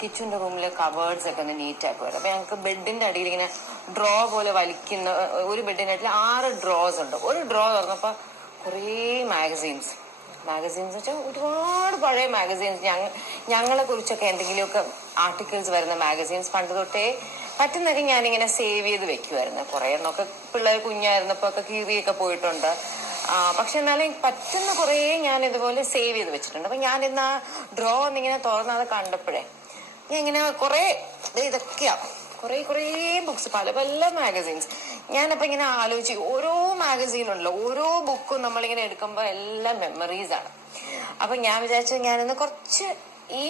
കിച്ചന്റെ റൂമിലെ കവേർഡ്സ് ഒക്കെ ഒന്ന് നീറ്റാക്കി വരും. അപ്പൊ ഞങ്ങൾക്ക് ബെഡിന്റെ അടിയിൽ ഇങ്ങനെ ഡ്രോ പോലെ വലിക്കുന്ന ഒരു ബെഡിന്റെ അടിയിൽ 6 ഡ്രോസ് ഉണ്ട്. ഒരു ഡ്രോ തുറന്നപ്പോ കുറേ മാഗസീൻസ് വെച്ചാൽ ഒരുപാട് പഴയ മാഗസീൻസ്, ഞങ്ങളെ കുറിച്ചൊക്കെ എന്തെങ്കിലുമൊക്കെ ആർട്ടിക്കിൾസ് വരുന്ന മാഗസീൻസ് പണ്ട് തൊട്ടേ പറ്റുന്നൊക്കെ ഞാനിങ്ങനെ സേവ് ചെയ്ത് വെക്കുമായിരുന്നു. കുറെ എണ്ണമൊക്കെ പിള്ളേർ കുഞ്ഞായിരുന്നപ്പോ ഒക്കെ കീറിയൊക്കെ പോയിട്ടുണ്ട്. പക്ഷെ എന്നാലും പറ്റുന്ന കുറേ ഞാൻ ഇതുപോലെ സേവ് ചെയ്ത് വെച്ചിട്ടുണ്ട്. അപ്പൊ ഞാൻ ഇന്ന് ആ ഡ്രോ ഒന്നിങ്ങനെ തുറന്നത് കണ്ടപ്പോഴേ ഞാൻ ഇങ്ങനെ കുറെ ഇതൊക്കെയാ കുറേ ബുക്സ്, പല പല മാഗസീൻസ്. ഞാനപ്പോ ഇങ്ങനെ ആലോചിച്ച് ഓരോ മാഗസീനുണ്ടല്ലോ, ഓരോ ബുക്കും നമ്മളിങ്ങനെ എടുക്കുമ്പോ എല്ലാം മെമ്മറീസ് ആണ്. അപ്പൊ ഞാൻ വിചാരിച്ചത് ഞാനിന്ന് കുറച്ച് ഈ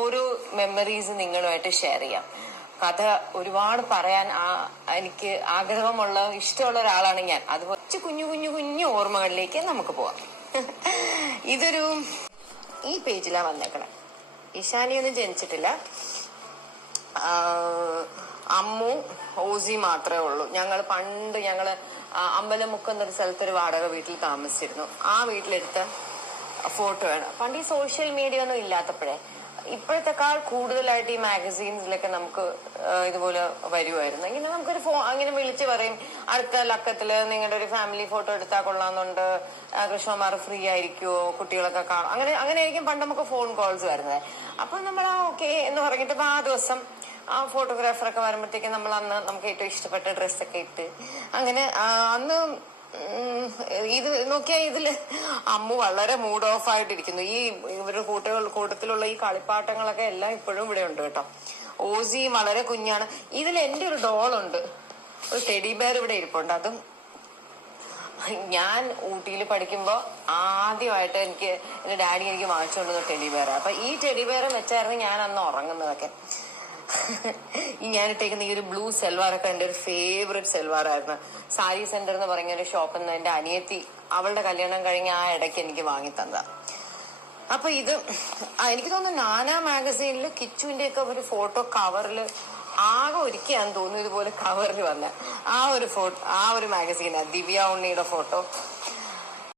ഓരോ മെമ്മറീസ് നിങ്ങളുമായിട്ട് ഷെയർ ചെയ്യാം. കഥ ഒരുപാട് പറയാൻ എനിക്ക് ആഗ്രഹമുള്ള ഇഷ്ടമുള്ള ഒരാളാണ് ഞാൻ. അത് കുറച്ച് കുഞ്ഞു ഓർമ്മകളിലേക്ക് നമുക്ക് പോവാം. ഇതൊരു ഈ പേജിലാ വന്നേക്കണേ. ഇഷാനിയൊന്നും ജനിച്ചിട്ടില്ല. അമ്മു ഓസി മാത്രമേ ഉള്ളൂ. ഞങ്ങള് അമ്പലമുക്ക് എന്നൊരു സ്ഥലത്തൊരു വാടക വീട്ടിൽ താമസിച്ചിരുന്നു. ആ വീട്ടിലെടുത്ത ഫോട്ടോയാണ്. പണ്ട് ഈ സോഷ്യൽ മീഡിയ ഒന്നും ഇല്ലാത്തപ്പോഴേ ഇപ്പോഴത്തെക്കാൾ കൂടുതലായിട്ട് ഈ മാഗസീൻസിലൊക്കെ നമുക്ക് ഇതുപോലെ വരുമായിരുന്നു. ഇങ്ങനെ നമുക്കൊരു അങ്ങനെ വിളിച്ചു പറയും, അടുത്ത ലക്കത്തില് നിങ്ങളുടെ ഒരു ഫാമിലി ഫോട്ടോ എടുത്താൽ കൊള്ളാന്നുണ്ട്, കൃഷ്ണകുമാർ ഫ്രീ ആയിരിക്കുമോ, കുട്ടികളൊക്കെ കാണും, അങ്ങനെ ആയിരിക്കും പണ്ട് നമുക്ക് ഫോൺ കോൾസ് വരുന്നത്. അപ്പൊ നമ്മൾ ഓക്കെ എന്ന് പറഞ്ഞിട്ട് ആ ദിവസം ആ ഫോട്ടോഗ്രാഫറൊക്കെ വരുമ്പോഴത്തേക്കും നമ്മൾ അന്ന് നമുക്ക് ഏറ്റവും ഇഷ്ടപ്പെട്ട ഡ്രസ്സൊക്കെ ഇട്ട് അങ്ങനെ അന്ന് ഇത് നോക്കിയാൽ ഇതില് അമ്മു വളരെ മൂഡ് ഓഫ് ആയിട്ടിരിക്കുന്നു. ഈ ഇവരുടെ കൂട്ടത്തിലുള്ള ഈ കളിപ്പാട്ടങ്ങളൊക്കെ എല്ലാം ഇപ്പോഴും ഇവിടെ ഉണ്ട് കേട്ടോ. ഓസി വളരെ കുഞ്ഞാണ്. ഇതിൽ എന്റെ ഒരു ഡോളുണ്ട്, ഒരു ടെഡി ബെയർ ഇവിടെ ഇരിപ്പുണ്ട്. അതും ഞാൻ ഊട്ടിയിൽ പഠിക്കുമ്പോ ആദ്യമായിട്ട് എന്റെ ഡാഡി എനിക്ക് വാങ്ങിച്ചുകൊണ്ടുവന്ന ടെഡി ബെയർ. അപ്പൊ ഈ ടെഡി ബെയർ വെച്ചായിരുന്നു ഞാൻ അന്ന് ഉറങ്ങുന്നതൊക്കെ. ഈ ഞാനിട്ടേക്കുന്ന ഈ ഒരു ബ്ലൂ സെൽവാറൊക്കെ എന്റെ ഒരു ഫേവറേറ്റ് സെൽവാറായിരുന്നു. സാരി സെന്റർ എന്ന് പറയുന്ന ഒരു ഷോപ്പിൽ നിന്ന് എന്റെ അനിയത്തി അവളുടെ കല്യാണം കഴിഞ്ഞ ആ ഇടയ്ക്ക് എനിക്ക് വാങ്ങി തന്ന. അപ്പൊ ഇത് എനിക്ക് തോന്നുന്നു നാനാ മാഗസീനിൽ കിച്ചുവിന്റെ ഒക്കെ ഒരു ഫോട്ടോ കവറിൽ ആകെ ഒരിക്കലാന്ന് തോന്നുന്നു ഇതുപോലെ കവറിൽ വന്ന ആ ഒരു മാഗസീനാ ദിവ്യ ഉണ്ണിയുടെ ഫോട്ടോ.